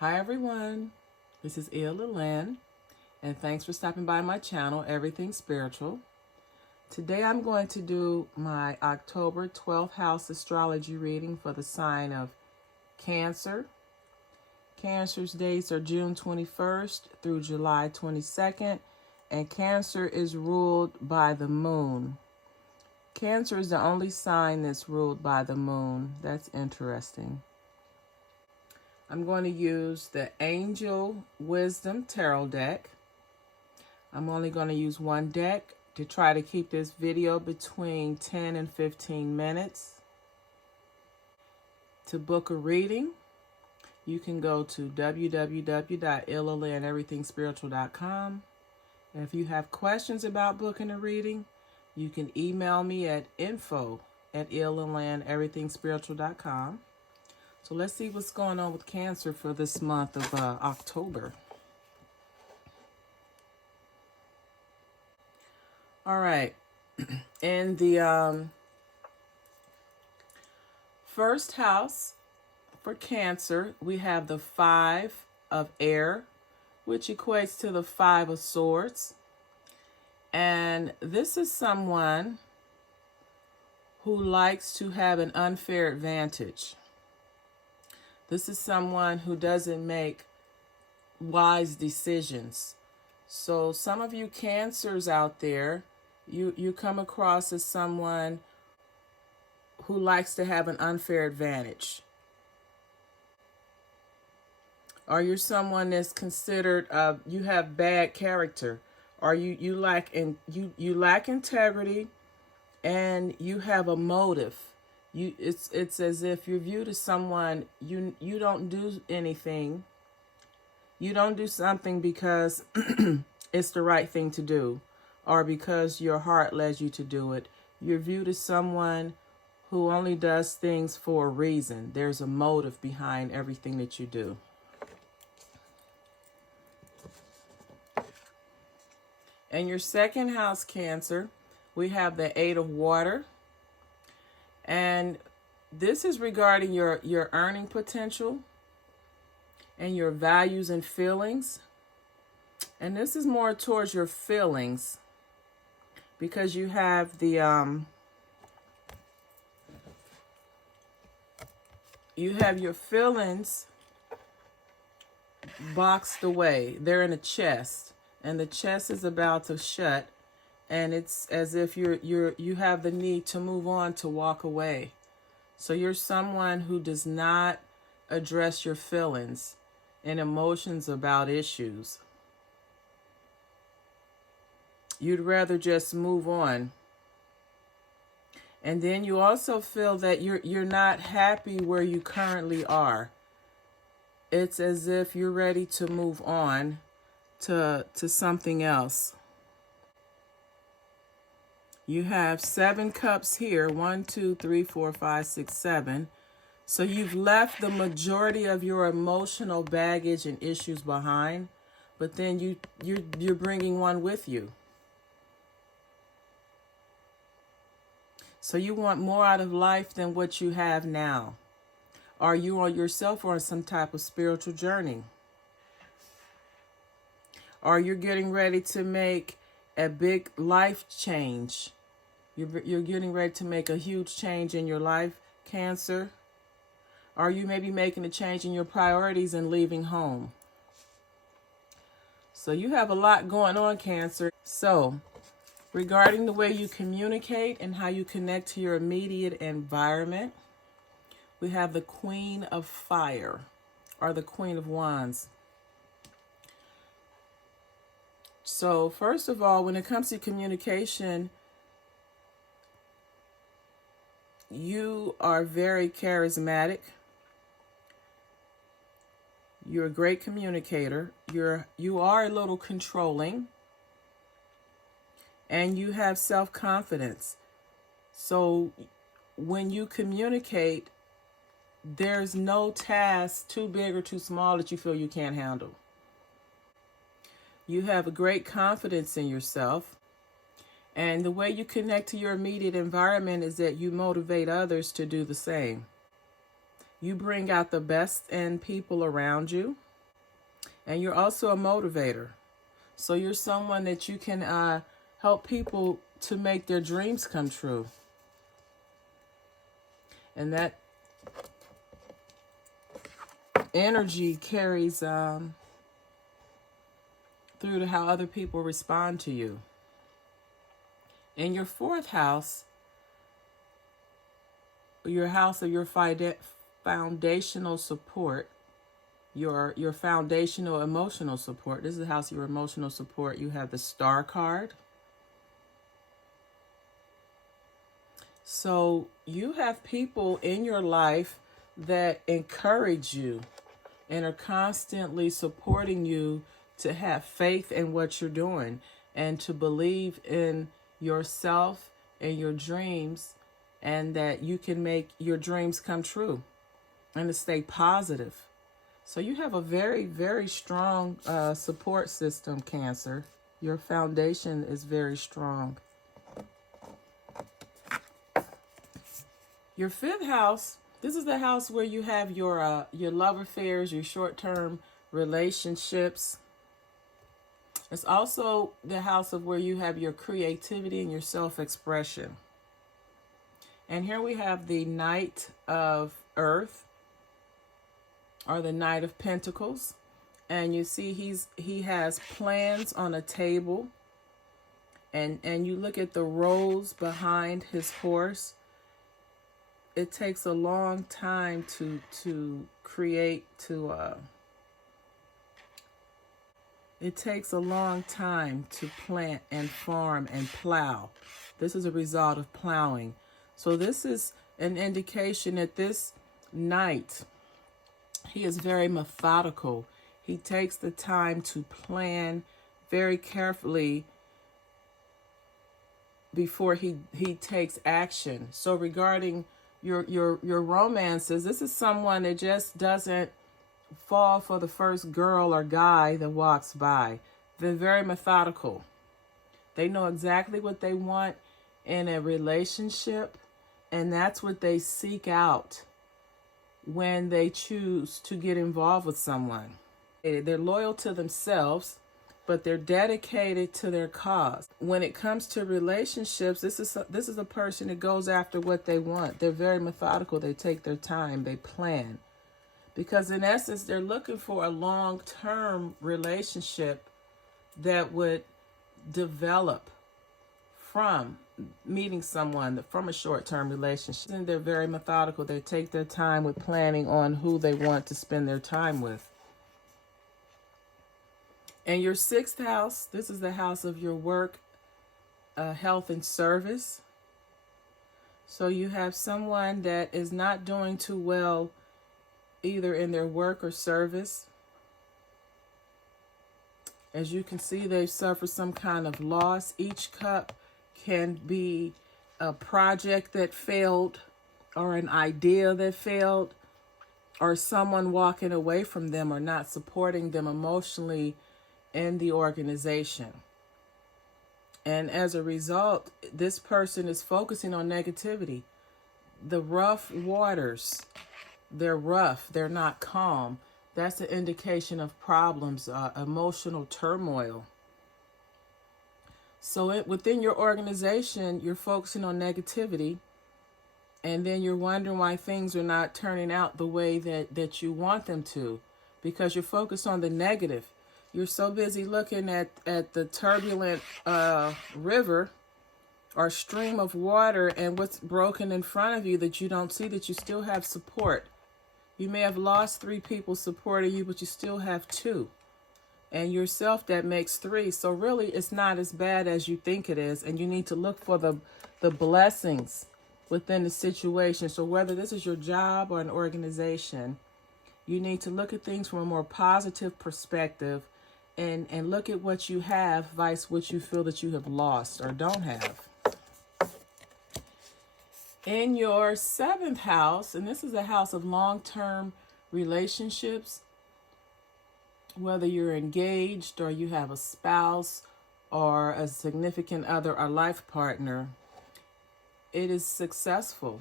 Hi everyone, this is Lynn, and thanks for stopping by my channel, Everything Spiritual. Today I'm going to do my October 12th house astrology reading for the sign of Cancer. Cancer's dates are June 21st through July 22nd, and Cancer is ruled by the moon. Cancer is the only sign that's ruled by the moon. That's interesting. I'm going to use the Angel Wisdom Tarot deck. I'm only going to use one deck to try to keep this video between 10 and 15 minutes. To book a reading, you can go to www.illalandeverythingspiritual.com. And if you have questions about booking a reading, you can email me at info@illalandeverythingspiritual.com. So let's see what's going on with Cancer for this month of October. All right. In the first house for Cancer, we have the 5 of air, which equates to the 5 of swords. And this is someone who likes to have an unfair advantage. This is someone who doesn't make wise decisions. So some of you Cancers out there, you come across as someone who likes to have an unfair advantage. Or you're someone that's considered, you have bad character. Or you lack integrity, and you have a motive. It's as if you're viewed as someone, you don't do anything. You don't do something because it's the right thing to do, or because your heart led you to do it. You're viewed as someone who only does things for a reason. There's a motive behind everything that you do. In your second house, Cancer, we have the 8 of water. And this is regarding your earning potential and your values and feelings. And this is more towards your feelings, because you have the you have your feelings boxed away. They're in a chest, and the chest is about to shut, and it's as if you have the need to move on, to walk away. So you're someone who does not address your feelings and emotions about issues. You'd rather just move on. And then you also feel that you're not happy where you currently are. It's as if you're ready to move on to something else. You have 7 cups here. 1, 2, 3, 4, 5, 6, 7. So you've left the majority of your emotional baggage and issues behind, but then you're bringing one with you. So you want more out of life than what you have now. Or you or yourself are on some type of spiritual journey. Or you're getting ready to make a big life change. You're getting ready to make a huge change in your life, Cancer. Or you may be making a change in your priorities and leaving home. So you have a lot going on, Cancer. So regarding the way you communicate and how you connect to your immediate environment, we have the Queen of Fire, or the Queen of Wands. So first of all, when it comes to communication, you are very charismatic. You're a great communicator. You are a little controlling. And you have self-confidence. So when you communicate, there's no task too big or too small that you feel you can't handle. You have a great confidence in yourself. And the way you connect to your immediate environment is that you motivate others to do the same. You bring out the best in people around you. And you're also a motivator. So you're someone that you can help people to make their dreams come true. And that energy carries through to how other people respond to you. In your fourth house, your house of your foundational support, your foundational emotional support. This is the house of your emotional support. You have the Star card. So you have people in your life that encourage you and are constantly supporting you to have faith in what you're doing and to believe in yourself and your dreams, and that you can make your dreams come true, and to stay positive. So you have a very, very strong support system, Cancer. Your foundation is very strong. Your fifth house, this is the house where you have your love affairs, your short-term relationships. It's also the house of where you have your creativity and your self-expression. And here we have the Knight of Earth, or the Knight of Pentacles. And you see he has plans on a table. And you look at the rows behind his horse. It takes a long time to create, it takes a long time to plant and farm and plow. This is a result of plowing. So this is an indication that this knight, he is very methodical. He takes the time to plan very carefully before he takes action. So regarding your romances, this is someone that just doesn't fall for the first girl or guy that walks by. They're very methodical. They know exactly what they want in a relationship, and that's what they seek out when they choose to get involved with someone. They're loyal to themselves, but they're dedicated to their cause. When it comes to relationships, this is a person that goes after what they want. They're very methodical. They take their time. They plan. Because in essence, they're looking for a long-term relationship that would develop from meeting someone, from a short-term relationship. And they're very methodical. They take their time with planning on who they want to spend their time with. And your sixth house, this is the house of your work, health, and service. So you have someone that is not doing too well either in their work or service. As you can see, they've suffered some kind of loss. Each cup can be a project that failed, or an idea that failed, or someone walking away from them or not supporting them emotionally in the organization. And as a result, this person is focusing on negativity. The rough waters, they're rough, they're not calm. That's an indication of problems, emotional turmoil. So within your organization, you're focusing on negativity, and then you're wondering why things are not turning out the way that you want them to, because you're focused on the negative. You're so busy looking at the turbulent river or stream of water and what's broken in front of you that you don't see that you still have support. You may have lost 3 people supporting you, but you still have 2. And yourself, that makes 3. So really, it's not as bad as you think it is. And you need to look for the blessings within the situation. So whether this is your job or an organization, you need to look at things from a more positive perspective and look at what you have versus what you feel that you have lost or don't have. In your 7th house, and this is a house of long-term relationships, whether you're engaged or you have a spouse or a significant other or life partner, it is successful.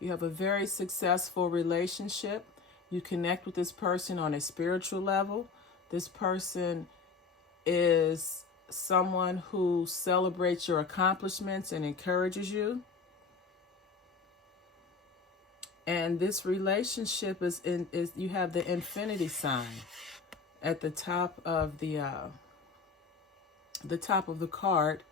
You have a very successful relationship. You connect with this person on a spiritual level. This person is someone who celebrates your accomplishments and encourages you. And this relationship is you have the infinity sign at the top of the top of the card.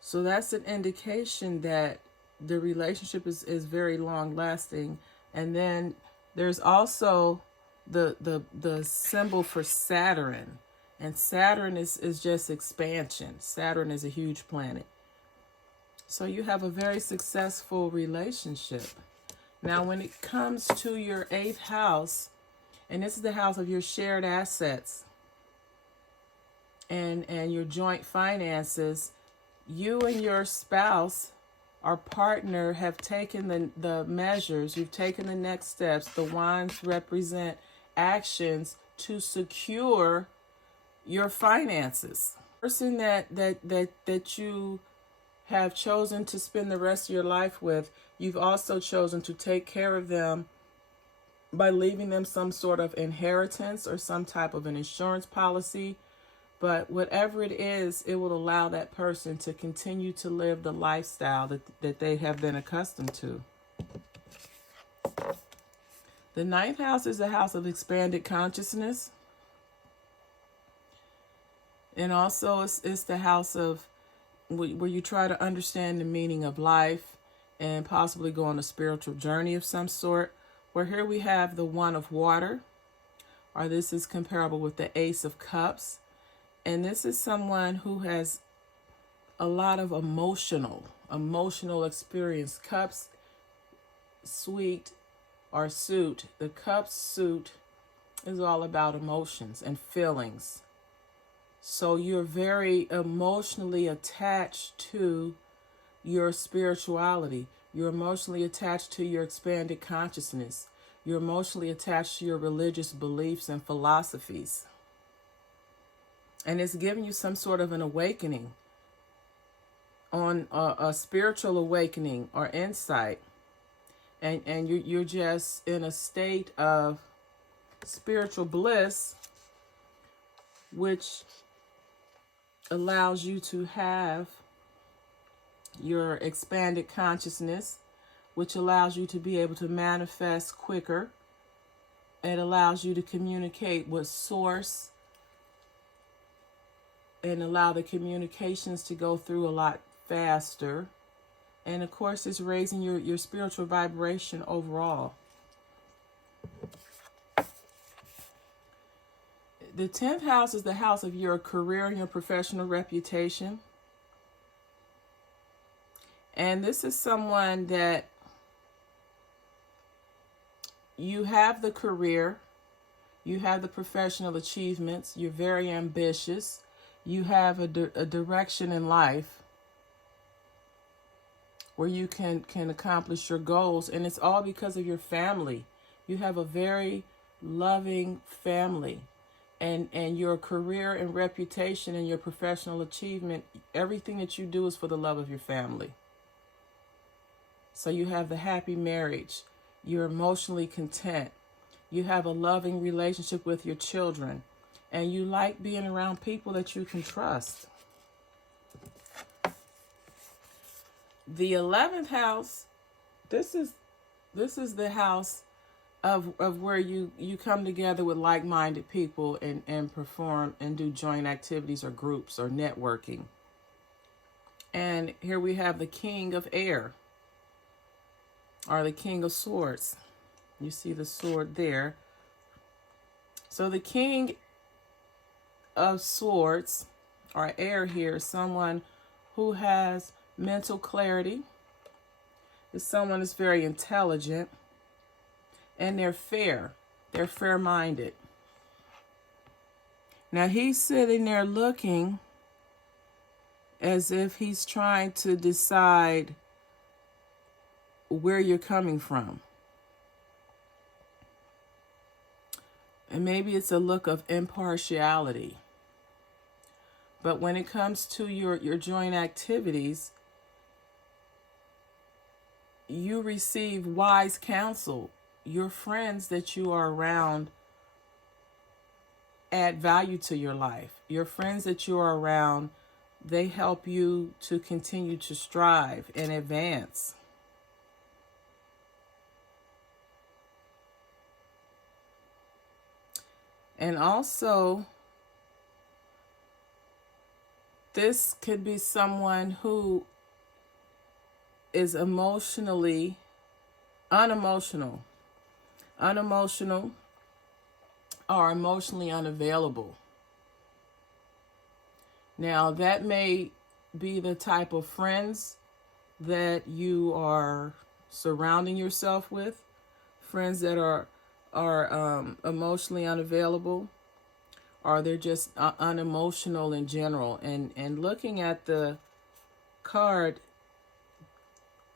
So that's an indication that the relationship is very long lasting. And then there's also the symbol for Saturn. And Saturn is just expansion. Saturn is a huge planet. So you have a very successful relationship. Now, when it comes to your 8th house, and this is the house of your shared assets and your joint finances, you and your spouse or partner have taken the measures, you've taken the next steps. The wands represent actions to secure your finances. The person that you have chosen to spend the rest of your life with, you've also chosen to take care of them by leaving them some sort of inheritance or some type of an insurance policy. But whatever it is, it will allow that person to continue to live the lifestyle that they have been accustomed to. The 9th house is the house of expanded consciousness. And also it's the house of where you try to understand the meaning of life and possibly go on a spiritual journey of some sort. Where here we have the One of Water, or this is comparable with the Ace of Cups. And this is someone who has a lot of emotional experience. Cups, suit, or suit. The Cups suit is all about emotions and feelings. So you're very emotionally attached to your spirituality. You're emotionally attached to your expanded consciousness. You're emotionally attached to your religious beliefs and philosophies. And it's giving you some sort of an awakening, on a spiritual awakening or insight. And you're just in a state of spiritual bliss, which allows you to have your expanded consciousness, which allows you to be able to manifest quicker. It allows you to communicate with source and allow the communications to go through a lot faster. And of course, it's raising your spiritual vibration overall. The 10th house is the house of your career and your professional reputation. And this is someone that you have the career, you have the professional achievements, you're very ambitious, you have a direction in life where you can accomplish your goals, and it's all because of your family. You have a very loving family. And your career and reputation and your professional achievement, everything that you do is for the love of your family. So you have the happy marriage. You're emotionally content. You have a loving relationship with your children. And you like being around people that you can trust. The 11th house, this is the house of where you come together with like-minded people and perform and do joint activities or groups or networking. And here we have the King of Air, or the King of Swords. You see the sword there. So the King of Swords, or Air here, is someone who has mental clarity, is someone that's very intelligent, and they're fair-minded. Now he's sitting there looking as if he's trying to decide where you're coming from. And maybe it's a look of impartiality. But when it comes to your joint activities, you receive wise counsel. Your friends that you are around add value to your life. Your friends that you're around, they help you to continue to strive and advance. And also, this could be someone who is unemotional, or emotionally unavailable. Now, that may be the type of friends that you are surrounding yourself with, friends that are emotionally unavailable, or they're just unemotional in general. And looking at the card,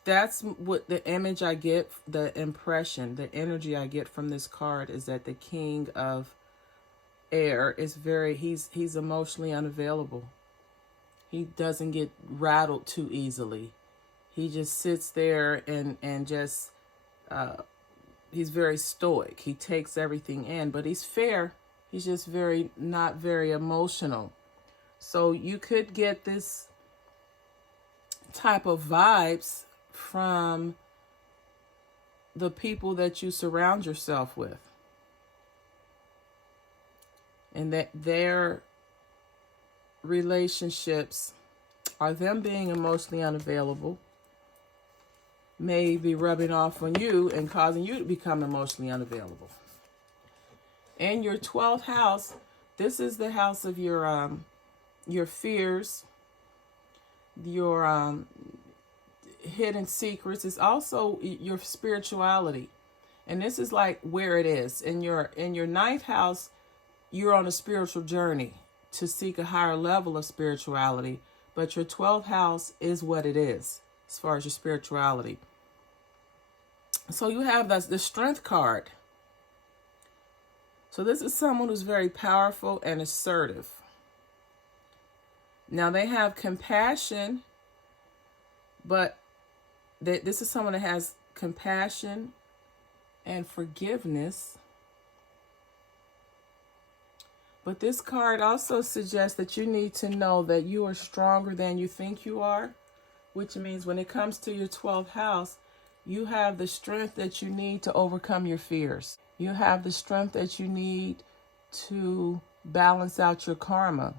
that's what the image I get, the impression, the energy I get from this card is that the King of Air is he's emotionally unavailable. He doesn't get rattled too easily. He just sits there and just he's very stoic. He takes everything in, but he's fair. He's just not very emotional. So you could get this type of vibes from the people that you surround yourself with. And that their relationships, or them being emotionally unavailable, may be rubbing off on you and causing you to become emotionally unavailable. In your 12th house, this is the house of your fears, your hidden secrets. It's also your spirituality. And this is like where it is. In your 9th house, you're on a spiritual journey to seek a higher level of spirituality. But your 12th house is what it is as far as your spirituality. So you have the Strength card. So this is someone who's very powerful and assertive. Now they have compassion, but this is someone that has compassion and forgiveness. But this card also suggests that you need to know that you are stronger than you think you are, which means when it comes to your 12th house, you have the strength that you need to overcome your fears. You have the strength that you need to balance out your karma.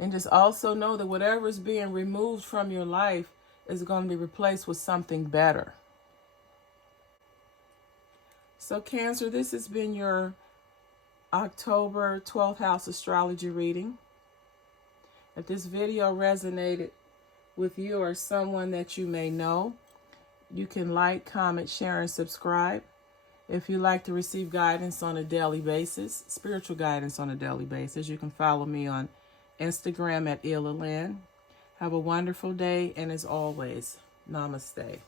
And just also know that whatever is being removed from your life is going to be replaced with something better. So Cancer, this has been your October 12th house astrology reading. If this video resonated with you or someone that you may know, you can like, comment, share, and subscribe. If you like to receive guidance on a daily basis, spiritual guidance on a daily basis, you can follow me on Instagram at Untitled Chapter. Have a wonderful day, and as always, namaste.